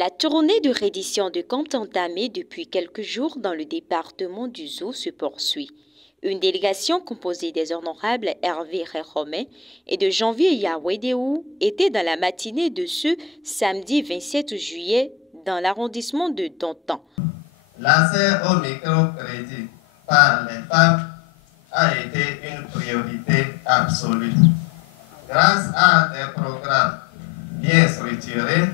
La tournée de reddition de comptes entamée depuis quelques jours dans le département du Zou se poursuit. Une délégation composée des honorables Hervé Réhomé et de Janvier Yawedéou était dans la matinée de ce samedi 27 juillet dans l'arrondissement de Dontan. L'accès au microcrédit par les femmes a été une priorité absolue. Grâce à des programmes bien structurés,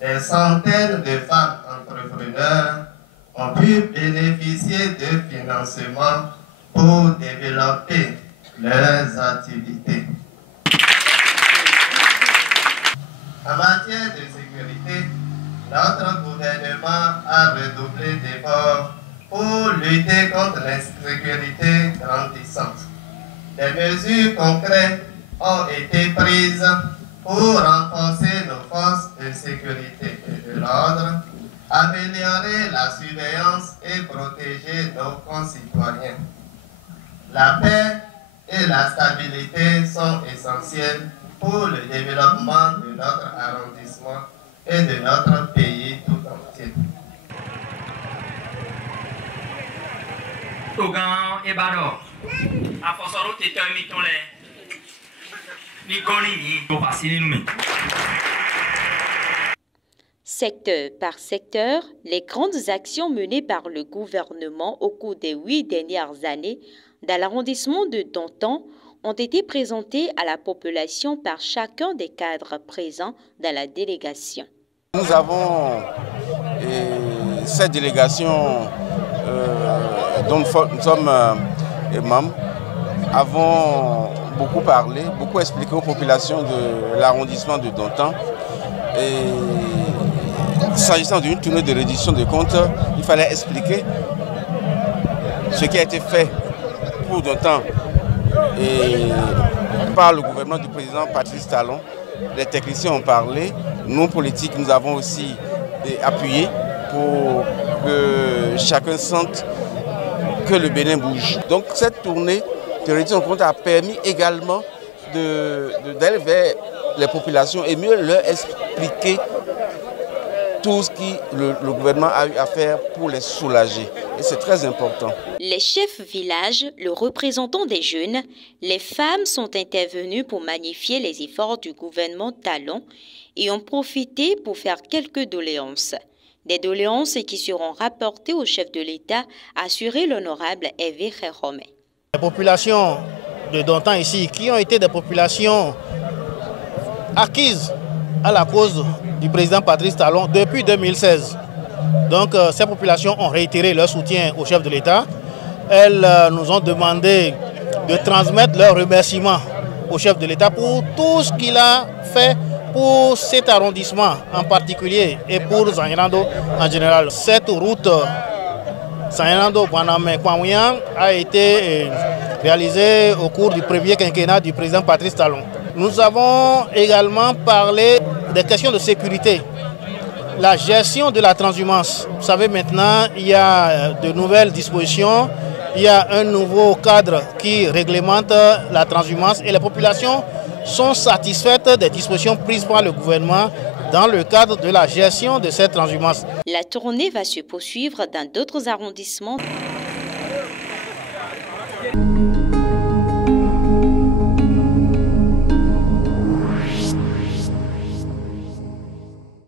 des centaines de femmes entrepreneurs ont pu bénéficier de financements pour développer leurs activités. En matière de sécurité, notre gouvernement a redoublé d'efforts pour lutter contre l'insécurité grandissante. Des mesures concrètes ont été prises pour renforcer nos forces de sécurité et de l'ordre, améliorer la surveillance et protéger nos concitoyens. La paix et la stabilité sont essentielles pour le développement de notre arrondissement et de notre pays tout entier. Togan et Baro, à Fosoro, tu es un mitolé. Secteur par secteur, les grandes actions menées par le gouvernement au cours des 8 dernières années dans l'arrondissement de Dontan ont été présentées à la population par chacun des cadres présents dans la délégation. Nous avons cette délégation dont nous sommes membres, avons beaucoup parlé, beaucoup expliqué aux populations de l'arrondissement de Dontan. S'agissant d'une tournée de reddition de comptes, il fallait expliquer ce qui a été fait pour Dontan et par le gouvernement du président Patrice Talon. Les techniciens ont parlé, nous politiques nous avons aussi appuyé pour que chacun sente que le Bénin bouge. Donc cette tournée de reddition de comptes a permis également d'aller vers les populations et mieux leur expliquer tout ce que le gouvernement a eu à faire pour les soulager. Et c'est très important. Les chefs villages, le représentant des jeunes, les femmes sont intervenus pour magnifier les efforts du gouvernement Talon et ont profité pour faire quelques doléances. Des doléances qui seront rapportées au chef de l'État, a assuré l'honorable Hervé Réhomé. Les populations de Dontan ici, qui ont été des populations acquises à la cause du président Patrice Talon depuis 2016. Donc ces populations ont réitéré leur soutien au chef de l'État. Elles nous ont demandé de transmettre leurs remerciements au chef de l'État pour tout ce qu'il a fait pour cet arrondissement en particulier et pour Zanyarando en général. Cette route Zanyarando-Guanamé-Kwamouyan a été réalisée au cours du premier quinquennat du président Patrice Talon. Nous avons également parlé des questions de sécurité, la gestion de la transhumance. Vous savez, maintenant, il y a de nouvelles dispositions, il y a un nouveau cadre qui réglemente la transhumance et les populations sont satisfaites des dispositions prises par le gouvernement dans le cadre de la gestion de cette transhumance. La tournée va se poursuivre dans d'autres arrondissements.